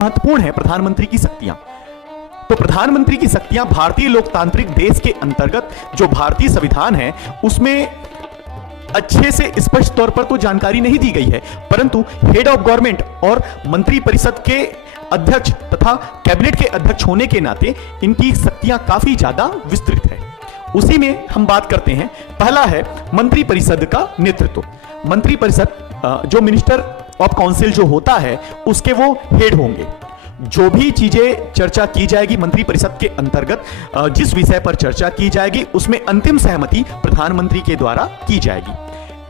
महत्वपूर्ण है प्रधानमंत्री की शक्तियां। तो प्रधानमंत्री की शक्तियां भारतीय लोकतांत्रिक देश के अंतर्गत जो भारतीय संविधान है उसमें अच्छे से स्पष्ट तौर पर तो जानकारी नहीं दी गई है, परंतु हेड ऑफ गवर्नमेंट और मंत्री परिषद के अध्यक्ष तथा कैबिनेट के अध्यक्ष होने के नाते इनकी शक्तियां काफी ज्यादा विस्तृत है। उसी में हम बात करते हैं। पहला है मंत्री परिषद का नेतृत्व। मंत्री परिषद जो मिनिस्टर ऑफ काउंसिल जो होता है उसके वो हेड होंगे। जो भी चीजें चर्चा की जाएगी मंत्री परिषद के अंतर्गत, जिस विषय पर चर्चा की जाएगी उसमें अंतिम सहमति प्रधानमंत्री के द्वारा की जाएगी।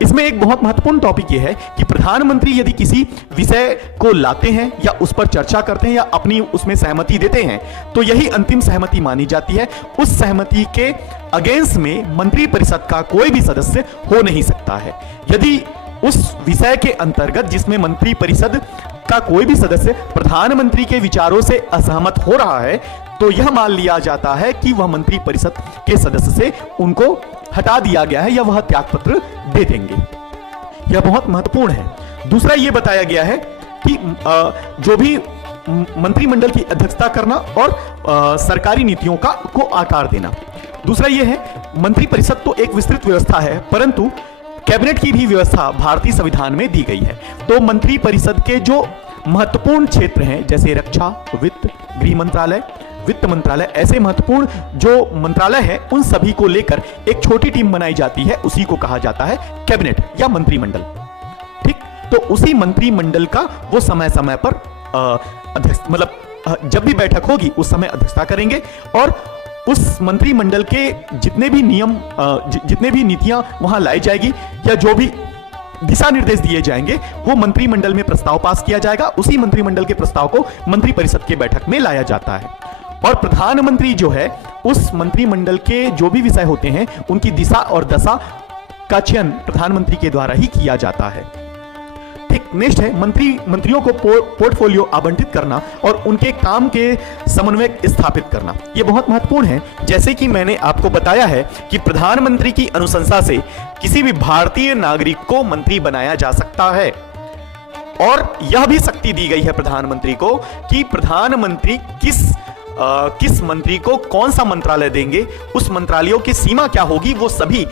इसमें एक बहुत महत्वपूर्ण टॉपिक यह है कि प्रधानमंत्री यदि किसी विषय को लाते हैं या उस पर चर्चा करते हैं या अपनी उसमें सहमति देते हैं तो यही अंतिम सहमति मानी जाती है। उस सहमति के अगेंस्ट में मंत्री परिषद का कोई भी सदस्य हो नहीं सकता है। यदि उस विषय के अंतर्गत जिसमें मंत्री परिषद का कोई भी सदस्य प्रधानमंत्री के विचारों से असहमत हो रहा है तो यह मान लिया जाता है कि वह मंत्री परिषद के सदस्य से उनको हटा दिया गया है या वह त्यागपत्र दे देंगे। यह बहुत महत्वपूर्ण है। दूसरा यह बताया गया है कि जो भी मंत्रिमंडल की अध्यक्षता करना और सरकारी नीतियों को आकार देना। दूसरा यह है मंत्री परिषद तो एक विस्तृत व्यवस्था है, परंतु कैबिनेट की भी व्यवस्था भारतीय संविधान में दी गई है। तो मंत्री परिषद के जो महत्वपूर्ण क्षेत्र हैं जैसे रक्षा, वित्त, गृह मंत्रालय, वित्त मंत्रालय, ऐसे महत्वपूर्ण जो मंत्रालय है उन सभी को लेकर एक छोटी टीम बनाई जाती है, उसी को कहा जाता है कैबिनेट या मंत्रिमंडल। ठीक, तो उसी मंत्रिमंडल का वो समय समय पर अध्यक्ष मतलब जब भी बैठक होगी उस समय अध्यक्षता करेंगे और उस मंत्रिमंडल के जितने भी नियम जितने भी नीतियां वहां लाई जाएगी या जो भी दिशा निर्देश दिए जाएंगे वो मंत्रिमंडल में प्रस्ताव पास किया जाएगा। उसी मंत्रिमंडल के प्रस्ताव को मंत्री परिषद के बैठक में लाया जाता है और प्रधानमंत्री जो है उस मंत्रिमंडल के जो भी विषय होते हैं उनकी दिशा और दशा का चयन प्रधानमंत्री के द्वारा ही किया जाता है। ठीक, नेक्स्ट है मंत्रियों को पोर्टफोलियो आवंटित करना और उनके काम के समन्वय स्थापित करना। यह बहुत महत्वपूर्ण है। जैसे कि मैंने आपको बताया है कि प्रधानमंत्री की अनुशंसा से किसी भी भारतीय नागरिक को मंत्री बनाया जा सकता है और यह भी शक्ति दी गई है प्रधानमंत्री को कि प्रधानमंत्री किस मंत्री को कौन सा मंत्रालय देंगे, उस मंत्रालयों की सीमा क्या होगी, वो सभी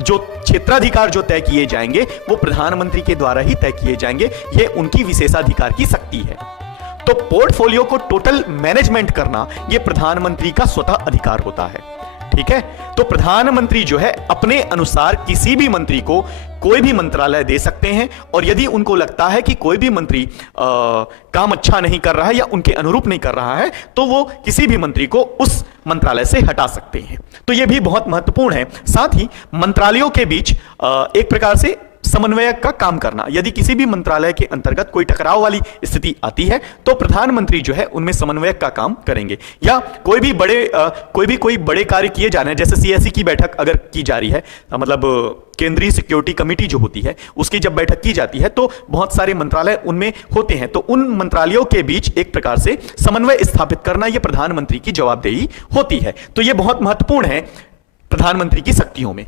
जो क्षेत्राधिकार जो तय किए जाएंगे वो प्रधानमंत्री के द्वारा ही तय किए जाएंगे। यह उनकी विशेषाधिकार की शक्ति है। तो पोर्टफोलियो को टोटल मैनेजमेंट करना यह प्रधानमंत्री का स्वतः अधिकार होता है। ठीक है, तो प्रधानमंत्री जो है अपने अनुसार किसी भी मंत्री को कोई भी मंत्रालय दे सकते हैं और यदि उनको लगता है कि कोई भी मंत्री काम अच्छा नहीं कर रहा है या उनके अनुरूप नहीं कर रहा है तो वो किसी भी मंत्री को उस मंत्रालय से हटा सकते हैं। तो यह भी बहुत महत्वपूर्ण है। साथ ही मंत्रालयों के बीच एक प्रकार से समन्वय का काम करना। यदि किसी भी मंत्रालय के अंतर्गत कोई टकराव वाली स्थिति आती है तो प्रधानमंत्री जो है उनमें समन्वय का काम करेंगे। या कोई बड़े कार्य किए जा रहे हैं, जैसे सीएससी की बैठक अगर की जा रही है, मतलब केंद्रीय सिक्योरिटी कमेटी जो होती है उसकी जब बैठक की जाती है तो बहुत सारे मंत्रालय उनमें होते हैं, तो उन मंत्रालयों के बीच एक प्रकार से समन्वय स्थापित करना यह प्रधानमंत्री की जवाबदेही होती है। तो यह बहुत महत्वपूर्ण है प्रधानमंत्री की शक्तियों में।